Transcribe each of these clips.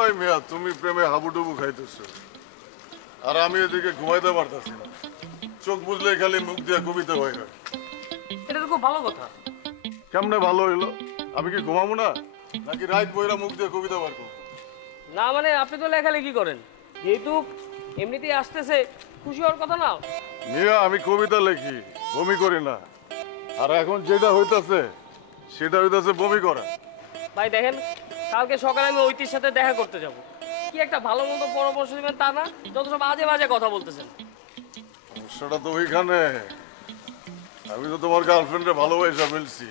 ওই মিয়া, তুমি প্রেমে হাবুডুবু খাইতেছো, আর আমি এদিকে ঘুমাইতে পারতেছি না। চোখ বুঝলে খালি মুখ দিয়ে কবিতা হয়ে গেল। এটা তো খুব ভালো কথা। কেমনে ভালো হইলো? আমি কি ঘুমাবো না, নাকি রাত বইরা মুখ দিয়ে কবিতা বার করবো? না মানে আপনি তো লেখালেখি করেন, যেহেতু এমনিতেই আসতেছে, খুশি হওয়ার কথা না। মিয়া, আমি কবিতা লেখি, বমি করি না। আর এখন যেটা হইতাছে সেটা হইতাছে বমি করা। ভাই দেখেন, কালকে সকালে আমি ঐতির সাথে দেখা করতে যাব। কি একটা ভালো মন্দ পরামর্শ দেবেন তা না, যত সব বাজে বাজে কথা বলতেছেন। সমস্যাটা তো ওইখানে, আমি তো তোমার গার্লফ্রেন্ডে ভালোবাসা ফেলছি।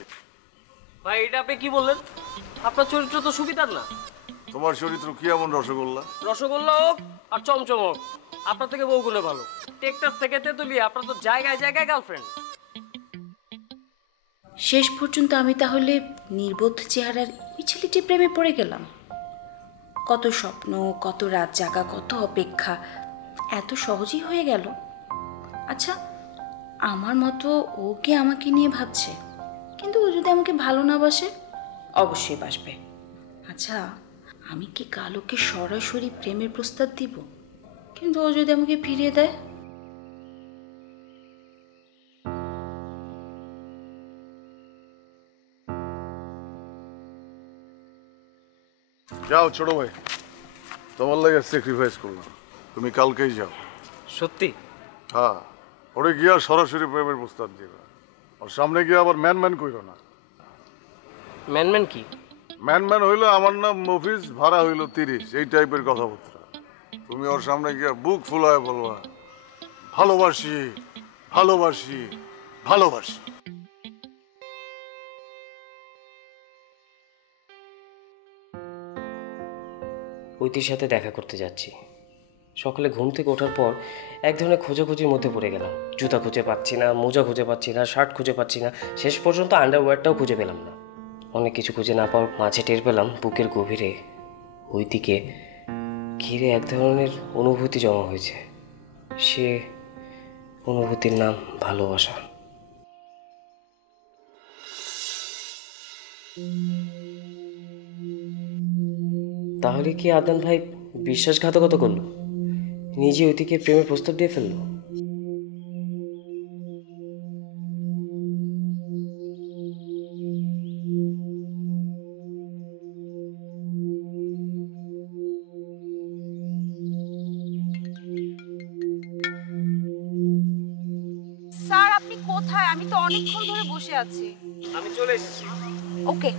ভাই এটা আপনি কি বললেন? আপনার চরিত্র তো সুবিধার না। তোমার চরিত্র কি এমন রসগোল্লা? রসগোল্লা হোক আর চমচম হোক, আপনার থেকে বউ গুণে ভালো। টেকটার থেকে তেতুলিয়া, আপনার তো জায়গায় জায়গায় গার্লফ্রেন্ড। শেষ পর্যন্ত আমি তাহলে নির্বোধ চেহারার ওই ছেলেটির প্রেমে পড়ে গেলাম। কত স্বপ্ন, কত রাত জাগা, কত অপেক্ষা, এত সহজেই হয়ে গেল। আচ্ছা, আমার মতো ও কি আমাকে নিয়ে ভাবছে? কিন্তু ও যদি আমাকে ভালো না বাসে? অবশ্যই বাসবে। আচ্ছা, আমি কি কাল ওকে সরাসরি প্রেমের প্রস্তাব দিব? কিন্তু ও যদি আমাকে ফিরিয়ে দেয়? যাও ছোট ভাই, তোমার লাগে স্যাক্রিফাইস করলাম, তুমি কালকেই যাও। সত্যি? হ্যাঁ, ওরে গিয়া সরাসরি প্রেমের প্রস্তাব দিবা। ওর সামনে গিয়ে আবার ম্যান ম্যান কইরো না। ম্যান কি? ম্যান ম্যান হইলো আমার নাম মফিজ, ভাড়া হইলো 30, এই টাইপের কথাবার্তা। তুমি ওর সামনে গিয়া বুক ফুলায় বলবা, ভালোবাসি ভালোবাসি ভালোবাসি। ঐতির সাথে দেখা করতে যাচ্ছি। সকালে ঘুম থেকে ওঠার পর এক ধরনের খোঁজাখুঁজির মধ্যে পড়ে গেলাম। জুতা খুঁজে পাচ্ছি না, মোজা খুঁজে পাচ্ছি না, শার্ট খুঁজে পাচ্ছি না, শেষ পর্যন্ত আন্ডারওয়্যারটাও খুঁজে পেলাম না। অনেক কিছু খুঁজে না পাওয়ার মাঝে টের পেলাম বুকের গভীরে ঐতিকে ঘিরে এক ধরনের অনুভূতি জমা হয়েছে। সে অনুভূতির নাম ভালোবাসা। তাহলে কি আদনান ভাই বিশ্বাসঘাতকতা করলো? নিজে ঐতিকে প্রেমের প্রস্তাব দিয়ে ফেললো? স্যার আপনি কোথায়? আমি তো অনেকক্ষণ ধরে বসে আছি। আমি চলে এসেছি। ওকে।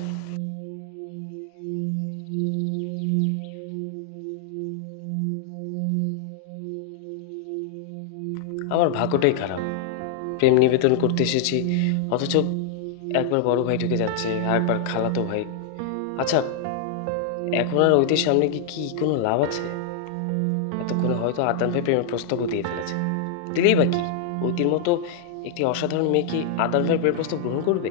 আমার ভাগ্যটাই খারাপ। প্রেম নিবেদন করতে এসেছি, অথচ একবার বড় ভাই ঢুকে যাচ্ছে, আর একবার খালাতো ভাই। আচ্ছা, এখন আর ঐতির সামনে কি কোনো লাভ আছে? এতক্ষণে হয়তো আদনান ভাই প্রেমের প্রস্তাবও দিয়ে ফেলেছে। দিলেই বা কি? ঐতির মতো একটি অসাধারণ মেয়ে কি আদনান ভাইয়ের প্রেমের প্রস্তাব গ্রহণ করবে?